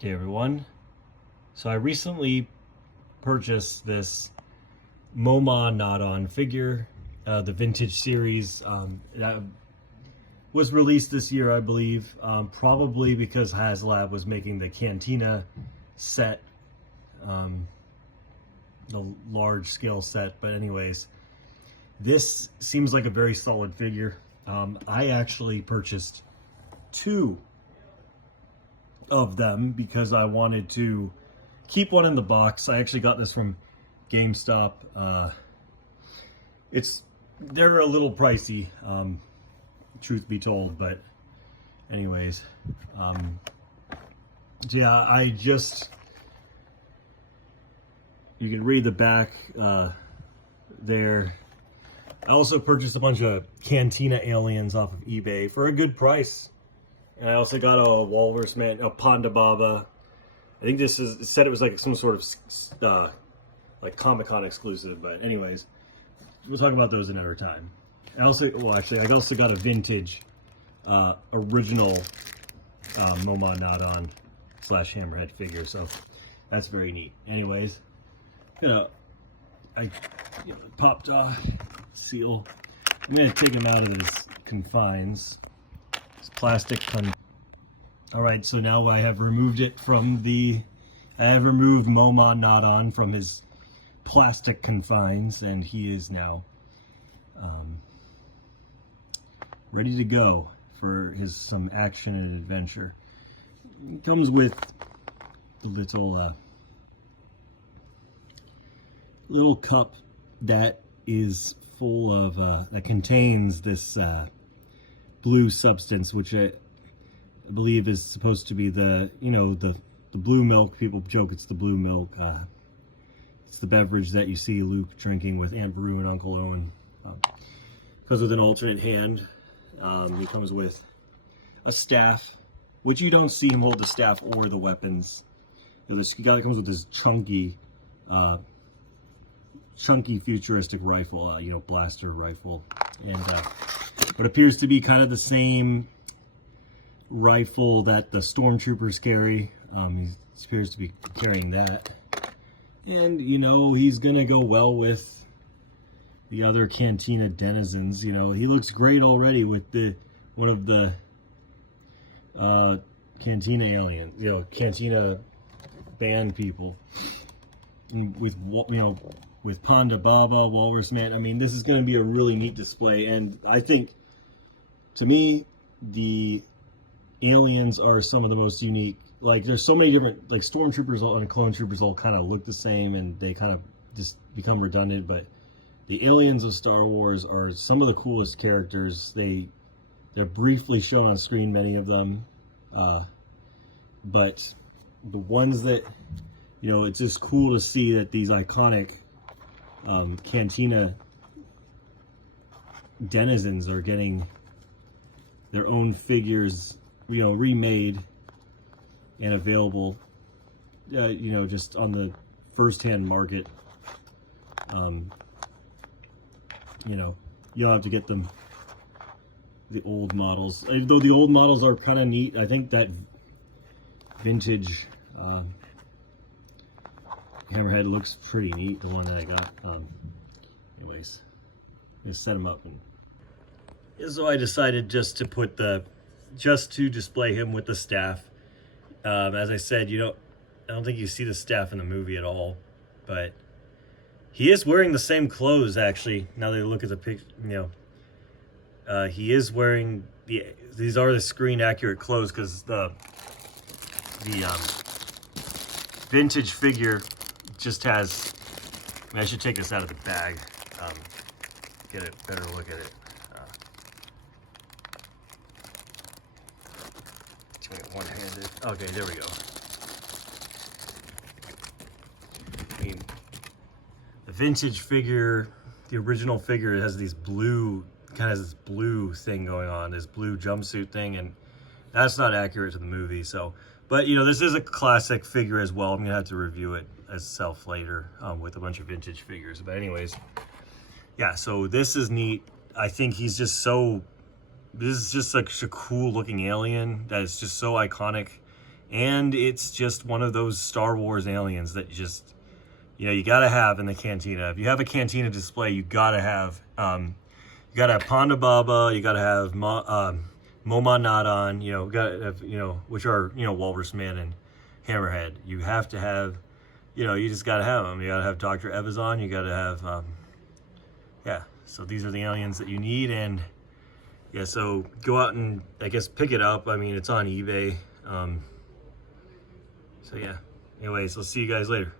Hey everyone. So I recently purchased this Momaw Nadon figure, the vintage series. That was released this year, I believe, probably because HasLab was making the Cantina set, the large scale set. But anyways, this seems like a very solid figure. I actually purchased two of them because I wanted to keep one in the box. I actually got this from GameStop. They're a little pricey, truth be told, but anyways, yeah, you can read the back there. I also purchased a bunch of Cantina aliens off of eBay for a good price. And I also got a Walrus Man, a Panda Baba. I think it said it was like some sort of like Comic-Con exclusive, but anyways, we'll talk about those another time. I also got a vintage original Momaw Nadon / Hammerhead figure, so that's very neat. Anyways, I popped seal. I'm gonna take him out of his confines. Plastic. All right, so now I have removed it from I have removed Momaw Nadon from his plastic confines, and he is now ready to go for some action and adventure. It comes with a little cup that is full of that contains this blue substance, which I believe is supposed to be the blue milk. People joke it's the blue milk. It's the beverage that you see Luke drinking with Aunt Beru and Uncle Owen. Comes with an alternate hand. He comes with a staff, which you don't see him hold the staff or the weapons. This guy comes with this chunky futuristic rifle, blaster rifle, and what appears to be kind of the same rifle that the stormtroopers carry. He appears to be carrying that, and he's gonna go well with the other Cantina denizens. He looks great already with one of the Cantina aliens, Cantina band people, and with Panda Baba, Walrus Man. I mean, this is going to be a really neat display, and I think, to me, the aliens are some of the most unique. Like, there's so many different, like, stormtroopers and clone troopers all kind of look the same, and they kind of just become redundant, but the aliens of Star Wars are some of the coolest characters. They're briefly shown on screen, many of them, but the ones that, it's just cool to see that these iconic Cantina denizens are getting their own figures, remade and available, just on the first-hand market. You don't have to get the old models. Though the old models are kind of neat. I think that vintage Hammerhead looks pretty neat, the one that I got. Anyways, just set him up, and so I decided just to display him with the staff. As I said, I don't think you see the staff in the movie at all, but he is wearing the same clothes, actually. Now that you look at the picture, he is wearing these are the screen accurate clothes, because the vintage figure just has. I should take this out of the bag, get a better look at it. One-handed. Okay, there we go. I mean, the vintage figure, the original figure, has these blue, kind of this blue thing going on, this blue jumpsuit thing, and that's not accurate to the movie. So, but this is a classic figure as well. I'm gonna have to review it itself later with a bunch of vintage figures. But anyways, yeah. So this is neat. I think he's just so. This is just such a cool looking alien that is just so iconic, and it's just one of those Star Wars aliens that just, you know, you gotta have in the cantina. If you have a cantina display, you gotta have Ponda Baba, you gotta have Momaw Nadon, you know, gotta have, you know, which are, you know, Walrus Man and Hammerhead. You have to have, you know, you just gotta have them. You gotta have Dr. Evazan, you gotta have, yeah. So these are the aliens that you need, and yeah, so go out and, I guess, pick it up. I mean, it's on eBay. So yeah. Anyways, I'll see you guys later.